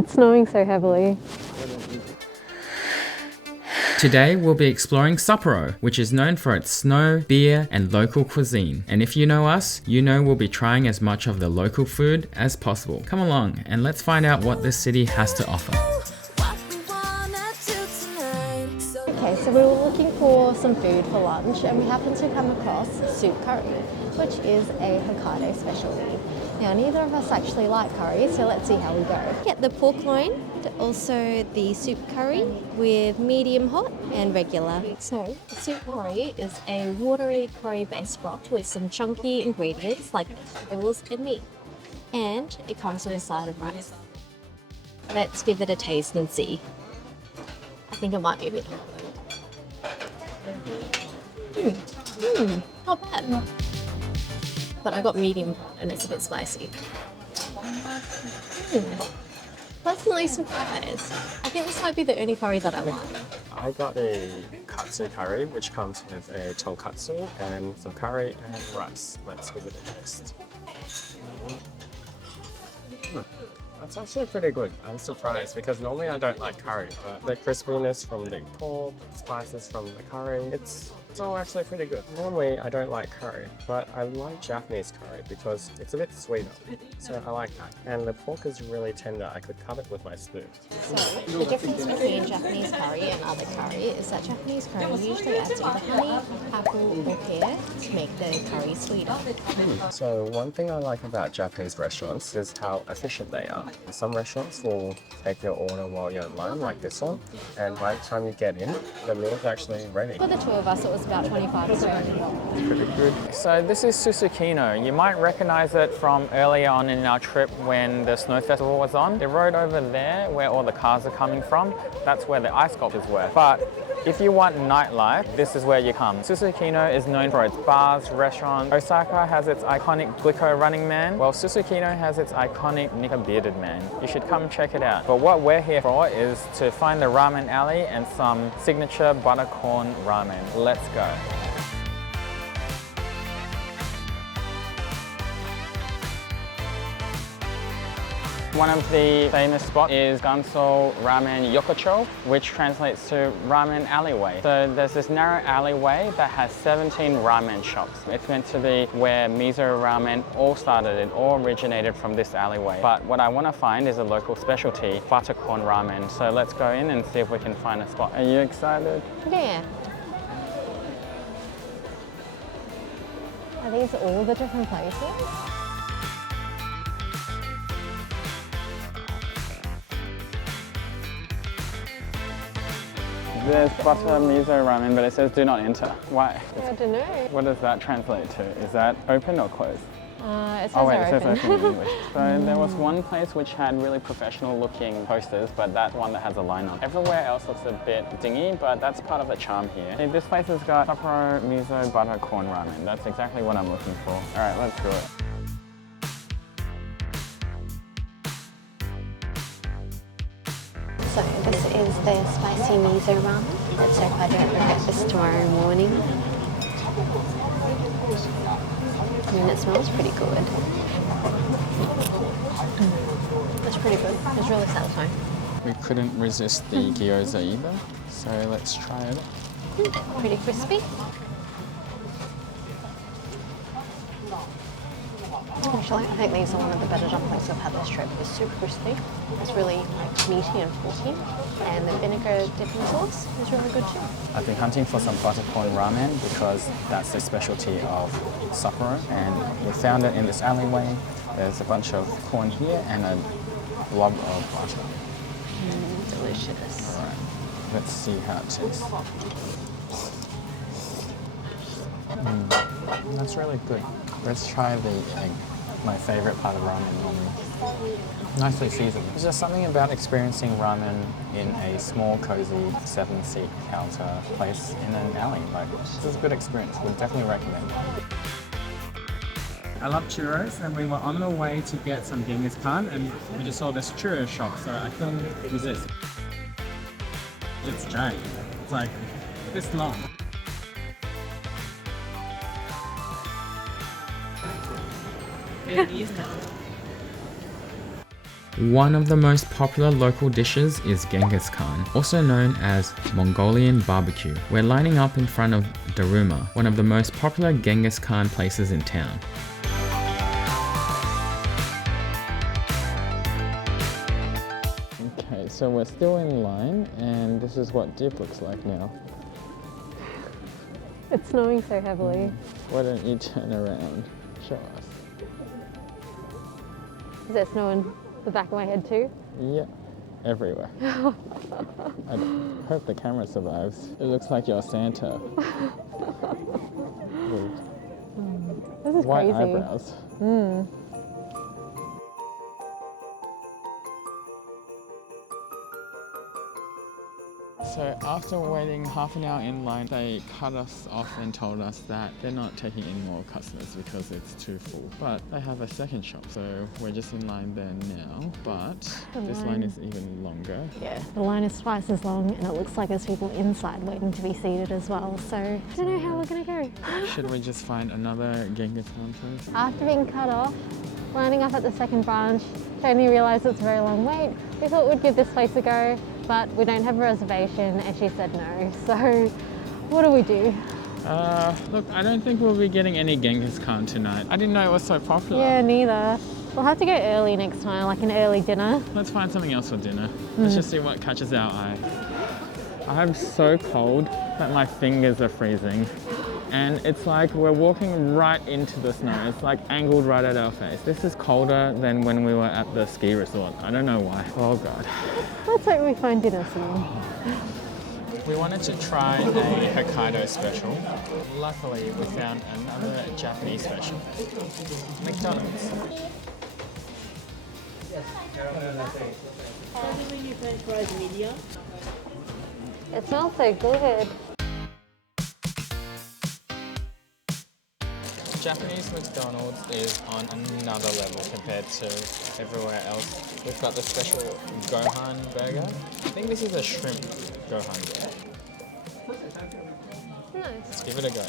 It's snowing so heavily. Today we'll be exploring Sapporo, which is known for its snow, beer, and local cuisine. And if you know us, you know we'll be trying as much of the local food as possible. Come along and let's find out what this city has to offer. Okay, so we were looking for some food for lunch and we happened to come across soup curry, which is a Hokkaido specialty. Now, neither of us actually like curry, so let's see how we go. Get the pork loin, also the soup curry with medium hot and regular. So, the soup curry is a watery curry-based broth with some chunky ingredients like vegetables and meat. And it comes with a side of rice. Let's give it a taste and see. I think it might be a bit hot. Not bad. But I got medium and it's a bit spicy. Pleasantly surprised. I think this might be the only curry that I like. I got a katsu curry, which comes with a tonkatsu and some curry and rice. Let's give it a taste. That's actually pretty good. I'm surprised because normally I don't like curry, but the crispiness from the pork, spices from the curry, it's all actually pretty good. Normally I don't like curry, but I like Japanese curry because it's a bit sweeter, so I like that. And the pork is really tender. I could cut it with my spoon. So, the difference between Japanese curry and other curry is that Japanese curry usually adds either honey, apple or pear to make the curry sweeter. So one thing I like about Japanese restaurants is how efficient they are. Some restaurants will take your order while you're in line, like this one, and by the time you get in, the meal's actually ready. For the two of us, it was about 25 to 30. Pretty good. So this is Susukino. You might recognize it from earlier on in our trip when the snow festival was on. The road over there where all the cars are coming from, that's where the ice sculptures were. But if you want nightlife, this is where you come. Susukino is known for its bars, restaurants. Osaka has its iconic Glico Running Man, while Susukino has its iconic Nika Bearded Man. You should come check it out. But what we're here for is to find the ramen alley and some signature buttercorn ramen. Let's go. One of the famous spots is Ganso Ramen Yokocho, which translates to Ramen Alleyway. So there's this narrow alleyway that has 17 ramen shops. It's meant to be where miso ramen all started. It all originated from this alleyway. But what I want to find is a local specialty, buttercorn ramen. So let's go in and see if we can find a spot. Are you excited? Yeah. Are these all the different places? There's butter miso ramen, but it says do not enter. Why? I don't know. What does that translate to? Is that open or closed? It says Oh wait, they're it says open. open in English. So there was one place which had really professional looking posters, but that one that has a line on. Everywhere else looks a bit dingy, but that's part of the charm here. See, this place has got Sapporo miso butter corn ramen. That's exactly what I'm looking for. All right, let's do it. So this is the spicy miso ramen. Let's hope I don't regret this tomorrow morning. I mean, it smells pretty good. That's pretty good. It's really satisfying. We couldn't resist the gyoza either, so let's try it. Pretty crispy. Actually, I think these are one of the better dumplings I've had this trip. It's super crispy. It's really meaty and porky. And the vinegar dipping sauce is really good too. I've been hunting for some buttercorn ramen because that's the specialty of Sapporo, and we found it in this alleyway. There's a bunch of corn here and a blob of butter. Delicious. All right, let's see how it tastes. That's really good. Let's try the egg. My favorite part of ramen normally. Nicely seasoned. There's just something about experiencing ramen in a small, cozy, 7-seat counter place in an alley. Like, this is a good experience. Would definitely recommend it. I love churros, and we were on our way to get some Genghis Khan, and we just saw this churro shop, so I couldn't resist. It's giant. It's like this long. One of the most popular local dishes is Genghis Khan, also known as Mongolian barbecue. We're lining up in front of Daruma, one of the most popular Genghis Khan places in town. Okay, so we're still in line, and this is what Diep looks like now. It's snowing so heavily. Why don't you turn around? Show us. Is there snow in the back of my head too? Yeah, everywhere. I hope the camera survives. It looks like you're Santa. With This is white crazy. eyebrows. So after waiting half an hour in line, they cut us off and told us that they're not taking any more customers because it's too full. But they have a second shop, so we're just in line there now. But this line is even longer. Yeah, the line is twice as long and it looks like there's people inside waiting to be seated as well. So I don't know how we're gonna go. Should we just find another Genghis Khan place? After being cut off, lining up at the second branch, Tony realised it's a very long wait. We thought we'd give this place a go, but we don't have a reservation and she said no. So what do we do? Look, I don't think we'll be getting any Genghis Khan tonight. I didn't know it was so popular. Yeah, neither. We'll have to go early next time, like an early dinner. Let's find something else for dinner. Let's just see what catches our eye. I'm so cold that my fingers are freezing. And it's like we're walking right into the snow. It's like angled right at our face. This is colder than when we were at the ski resort. I don't know why. Oh God. Let's hope we find dinner soon. We wanted to try a Hokkaido special. Luckily, we found another Japanese special. McDonald's. It smells so good. Japanese McDonald's is on another level compared to everywhere else. We've got the special Gohan burger. I think this is a shrimp Gohan burger. Nice. Let's give it a go.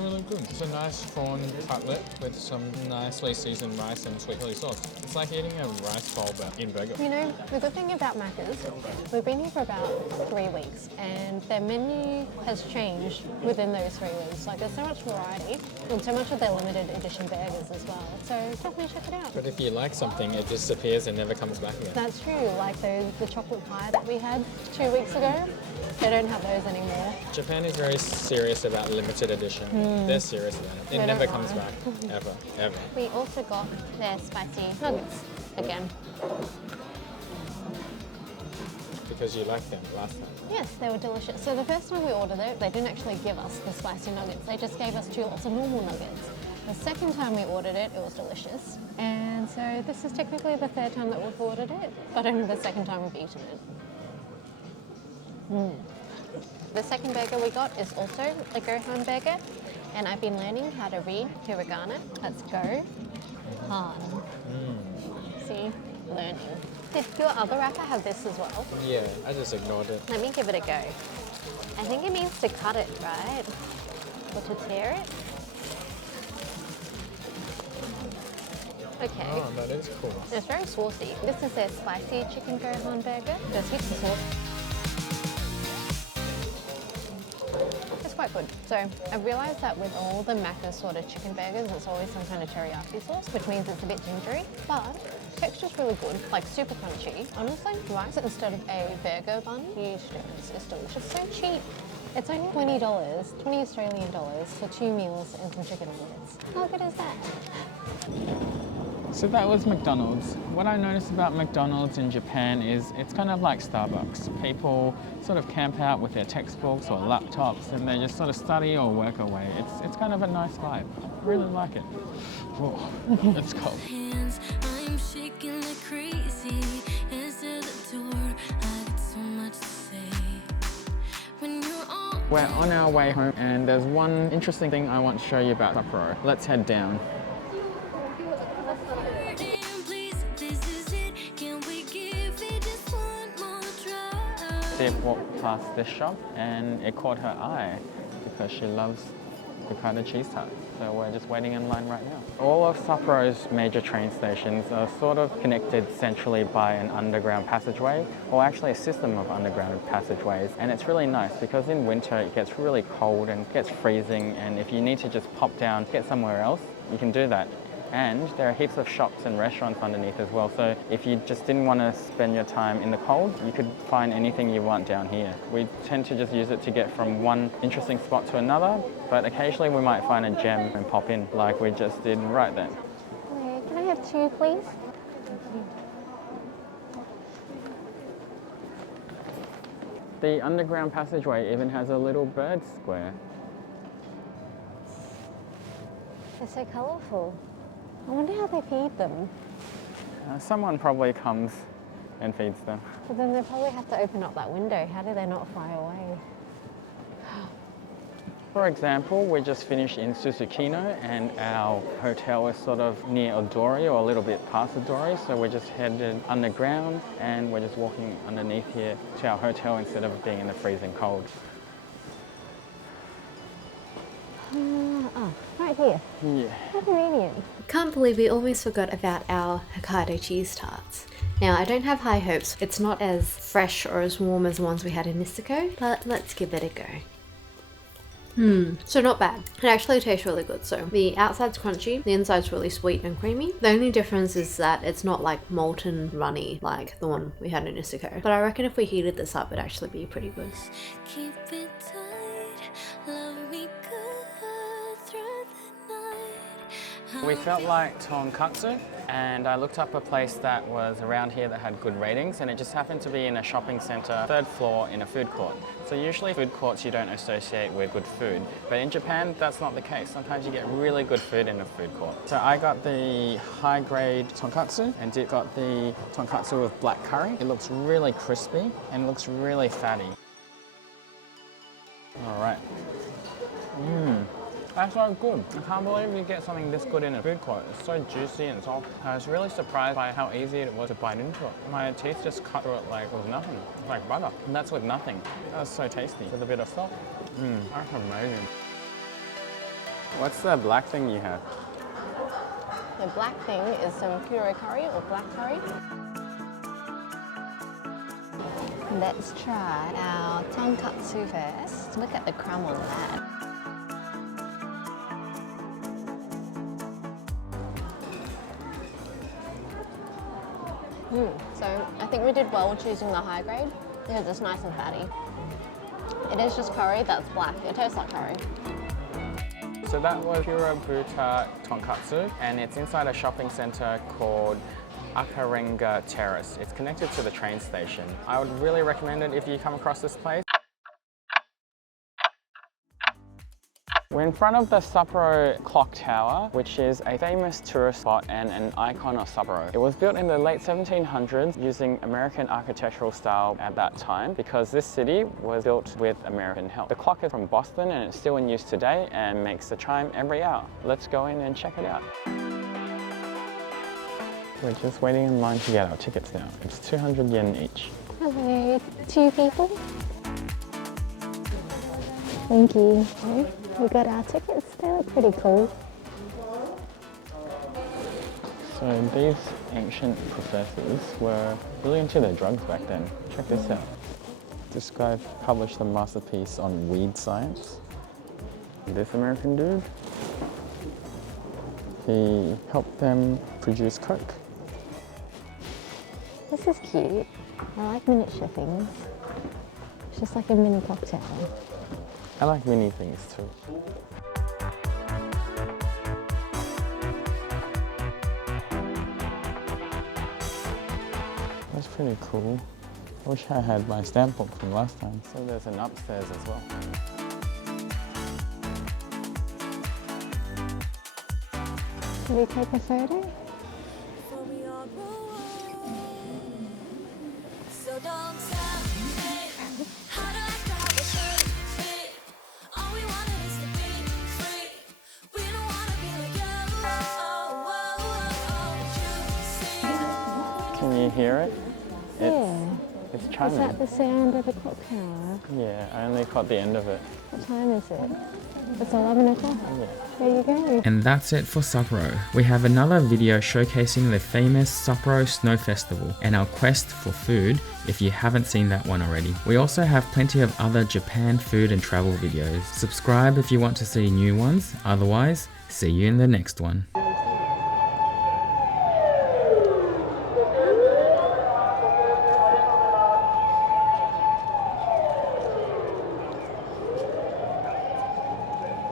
Really good. It's a nice prawn cutlet with some nicely seasoned rice and sweet chili sauce. It's like eating a rice bowl but in burger. You know, the good thing about Macca's, we've been here for about 3 weeks and their menu has changed within those 3 weeks. Like there's so much variety and so much of their limited edition burgers as well. So definitely check it out. But if you like something, it disappears and never comes back again. That's true. Like the chocolate pie that we had 2 weeks ago, they don't have those anymore. Japan is very serious about limited edition. They're serious about it. It They never don't comes lie. back. Ever. Ever. We also got their spicy nuggets again. Because you liked them last time. Yes, they were delicious. So the first time we ordered it, they didn't actually give us the spicy nuggets. They just gave us 2 lots of normal nuggets. The second time we ordered it, it was delicious. And so this is technically the 3rd time that we've ordered it, but only the 2nd time we've eaten it. The second burger we got is also a Gohan burger, and I've been learning how to read hiragana. Let's go. Han. See? Learning. Did your other wrapper have this as well? Yeah, I just ignored it. Let me give it a go. I think it means to cut it, right? Or to tear it? Okay. Oh, that is cool. It's very saucy. This is their spicy chicken Gohan burger. There's heaps of sauce. It's quite good. So I've realised that with all the Macca's sort of chicken burgers, it's always some kind of teriyaki sauce, which means it's a bit gingery, but texture's really good, like super crunchy. Honestly, rice instead of a burger bun, huge difference. It's delicious. So cheap. It's only $20, 20 Australian dollars for 2 meals and some chicken nuggets. How good is that? So that was McDonald's. What I noticed about McDonald's in Japan is it's kind of like Starbucks. People sort of camp out with their textbooks or laptops and they just sort of study or work away. It's kind of a nice vibe. I really like it. Oh, it's cold. I'm shaking like crazy. Answer the door. I got so much to say. When you're on. We're on our way home and there's one interesting thing I want to show you about Sapporo. Let's head down. Diep walked past this shop and it caught her eye because she loves Hokkaido cheese tart. So we're just waiting in line right now. All of Sapporo's major train stations are sort of connected centrally by an underground passageway, or actually a system of underground passageways. And it's really nice because in winter it gets really cold and gets freezing, and if you need to just pop down, get somewhere else, you can do that. And there are heaps of shops and restaurants underneath as well, so if you just didn't want to spend your time in the cold, you could find anything you want down here. We tend to just use it to get from one interesting spot to another, but occasionally we might find a gem and pop in, like we just did right then. Okay, can I have 2, please? The underground passageway even has a little bird square. They're so colourful. I wonder how they feed them. Someone probably comes and feeds them. But then they probably have to open up that window. How do they not fly away? For example, we just finished in Susukino and our hotel is sort of near Odori or a little bit past Odori, so we're just headed underground and we're just walking underneath here to our hotel instead of being in the freezing cold. Oh, right here. Yeah. How convenient. Can't believe we almost forgot about our Hokkaido cheese tarts. Now, I don't have high hopes. It's not as fresh or as warm as the ones we had in Niseko, but let's give it a go. So not bad. It actually tastes really good. So the outside's crunchy, the inside's really sweet and creamy. The only difference is that it's not like molten runny like the one we had in Niseko. But I reckon if we heated this up, it'd actually be pretty good. Keep it tight, love me good through the night. We felt like tonkatsu, and I looked up a place that was around here that had good ratings, and it just happened to be in a shopping centre, 3rd floor in a food court. So usually food courts you don't associate with good food, but in Japan that's not the case. Sometimes you get really good food in a food court. So I got the high grade tonkatsu, and Diep got the tonkatsu with black curry. It looks really crispy and looks really fatty. All right. That's so good. I can't believe you get something this good in a food court. It's so juicy and soft. I was really surprised by how easy it was to bite into it. My teeth just cut through it like it was nothing. It's like butter. And that's with nothing. That's so tasty. With a bit of salt. That's amazing. What's the black thing you have? The black thing is some puree curry or black curry. Let's try our tonkatsu first. Look at the crumb on that. So I think we did well choosing the high grade because it's nice and fatty. It is just curry that's black. It tastes like curry. So that was Pura Buta Tonkatsu, and it's inside a shopping centre called Akarenga Terrace. It's connected to the train station. I would really recommend it if you come across this place. We're in front of the Sapporo Clock Tower, which is a famous tourist spot and an icon of Sapporo. It was built in the late 1700s using American architectural style at that time because this city was built with American help. The clock is from Boston and it's still in use today and makes the chime every hour. Let's go in and check it out. We're just waiting in line to get our tickets now. It's 200 yen each. Hello, 2 people. Thank you. We got our tickets. They look pretty cool. So these ancient professors were really into their drugs back then. Check this out. This guy published a masterpiece on weed science. This American dude, he helped them produce coke. This is cute. I like miniature things. It's just like a mini cocktail. I like mini things too. That's pretty cool. I wish I had my stamp book from last time. So there's an upstairs as well. Can we take a photo? So don't tell me how to act or how to should. All we want is to be free. We don't wanna be like you. Oh, you see. Can you hear it? Yeah. It's Is chiming. that the sound of the clock tower? Yeah, I only caught the end of it. What time is it? It's 11 o'clock. Yeah. There you go. And that's it for Sapporo. We have another video showcasing the famous Sapporo Snow Festival and our quest for food if you haven't seen that one already. We also have plenty of other Japan food and travel videos. Subscribe if you want to see new ones, otherwise, see you in the next one.